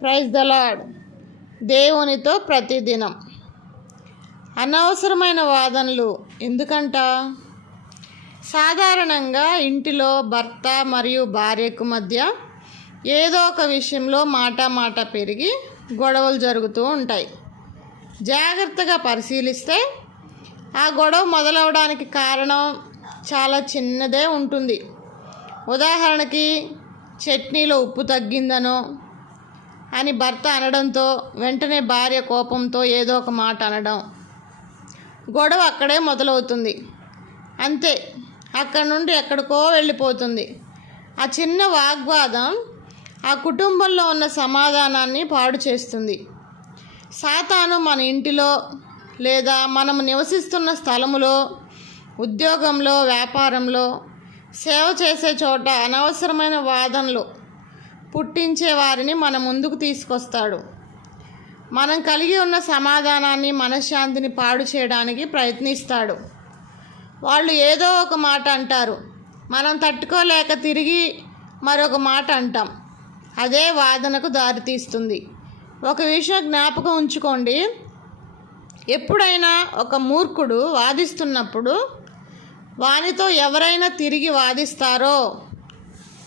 Praise the Lord దేవునితో ప్రతిదినం. అనవసరమైన వాదనలు ఎందుకంట? సాధారణంగా ఇంటిలో భర్త మరియు భార్యకు మధ్య ఏదో ఒక విషయంలో మాట మాట పెరిగి గొడవలు జరుగుతూ ఉంటాయి. జాగ్రత్తగా పరిశీలిస్తే ఆ గొడవ మొదలవడానికి కారణం చాలా చిన్నదే ఉంటుంది. ఉదాహరణకి చట్నీలో ఉప్పు తగ్గిందనో అని భర్త అనడంతో వెంటనే భార్య కోపంతో ఏదో ఒక మాట అనడం. గొడవ అక్కడే మొదలవుతుంది. అంతే అక్కడ నుండి ఎక్కడికో వెళ్ళిపోతుంది. ఆ చిన్న వాగ్వాదం ఆ కుటుంబంలో ఉన్న సమాధానాన్ని పాడు చేస్తుంది. సాతాను మన ఇంటిలో లేదా మనం నివసిస్తున్న స్థలములో ఉద్యోగంలో వ్యాపారంలో సేవ చేసే చోట అనవసరమైన వాదనలు పుట్టించే వారిని మన ముందుకు తీసుకొస్తాడు. మనం కలిగి ఉన్న సమాధానాన్ని మనశ్శాంతిని పాడు చేయడానికి ప్రయత్నిస్తాడు. వాళ్ళు ఏదో ఒక మాట అంటారు. మనం తట్టుకోలేక తిరిగి మరొక మాట అంటాం. అదే వాదనకు దారితీస్తుంది. ఒక విషయం జ్ఞాపకం ఉంచుకోండి. ఎప్పుడైనా ఒక మూర్ఖుడు వాదిస్తున్నప్పుడు వానితో ఎవరైనా తిరిగి వాదిస్తారో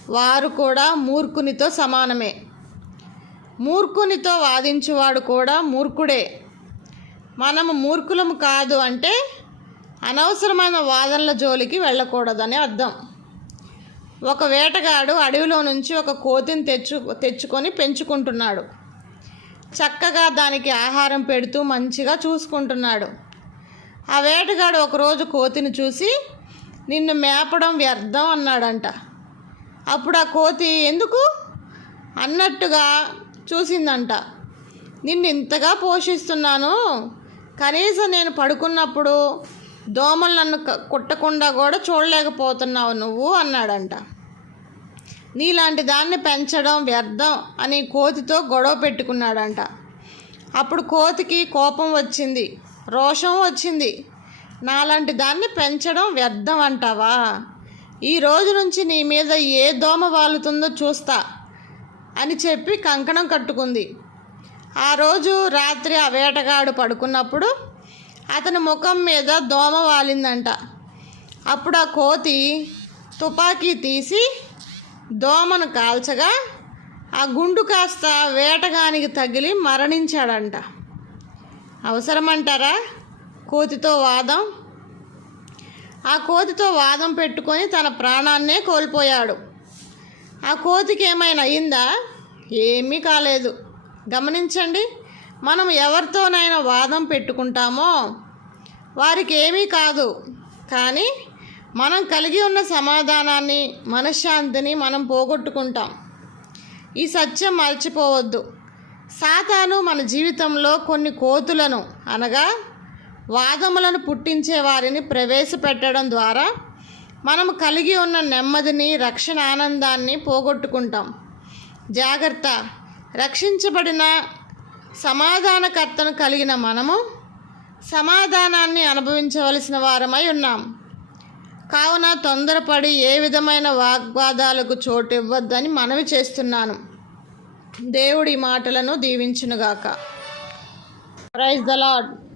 వారు కూడా మూర్ఖునితో సమానమే. మూర్ఖునితో వాదించువాడు కూడా మూర్ఖుడే. మనము మూర్ఖులము కాదు అంటే అనవసరమైన వాదనల జోలికి వెళ్ళకూడదని అర్థం. ఒక వేటగాడు అడవిలో నుంచి ఒక కోతిని తెచ్చు తెచ్చుకొని పెంచుకుంటున్నాడు. చక్కగా దానికి ఆహారం పెడుతూ మంచిగా చూసుకుంటున్నాడు. ఆ వేటగాడు ఒకరోజు కోతిని చూసి నిన్ను మేపడం వ్యర్థం అన్నాడంట. అప్పుడు ఆ కోతి ఎందుకు? అన్నట్టుగా చూసిందంట. నిన్ను ఇంతగా పోషిస్తున్నాను. కనీసం నేను పడుకున్నప్పుడు దోమలు నన్ను కుట్టకుండా కూడా చూడలేకపోతున్నావు నువ్వు అన్నాడంట. నీలాంటి దాన్ని పెంచడం వ్యర్థం అని కోతితో గొడవ పెట్టుకున్నాడంట. అప్పుడు కోతికి కోపం వచ్చింది రోషం వచ్చింది. నాలాంటి దాన్ని పెంచడం వ్యర్థం అంటావా? ఈ రోజు నుంచి నీ మీద ఏ దోమ వాలుతుందో చూస్తా అని చెప్పి కంకణం కట్టుకుంది. ఆ రోజు రాత్రి ఆ వేటగాడు పడుకున్నప్పుడు అతని ముఖం మీద దోమ వాలిందంట. అప్పుడు ఆ కోతి తుపాకీ తీసి దోమను కాల్చగా ఆ గుండు కాస్త వేటగానికి తగిలి మరణించాడంట. అవసరమంటారా? కోతితో వాదం. ఆ కోతితో వాదం పెట్టుకొని తన ప్రాణాన్నే కోల్పోయాడు. ఆ కోతికి ఏమైనా అయిందా? ఏమీ కాలేదు. గమనించండి మనం ఎవరితోనైనా వాదం పెట్టుకుంటామో వారికి ఏమీ కాదు. కానీ మనం కలిగి ఉన్న సమాధానాన్ని మనశ్శాంతిని మనం పోగొట్టుకుంటాం. ఈ సత్యం మర్చిపోవద్దు. సాతాను మన జీవితంలో కొన్ని కోతులను అనగా వాదములను పుట్టించే వారిని ప్రవేశపెట్టడం ద్వారా మనం కలిగి ఉన్న నెమ్మదిని రక్షణ ఆనందాన్ని పోగొట్టుకుంటాం. జాగ్రత్త. రక్షించబడిన సమాధానకర్తను కలిగిన మనము సమాధానాన్ని అనుభవించవలసిన వారమై ఉన్నాం. కావున తొందరపడి ఏ విధమైన వాగ్వాదాలకు చోటు ఇవ్వద్దని మనవి చేస్తున్నాను. దేవుడి మాటలను దీవించునుగాక. Praise the lord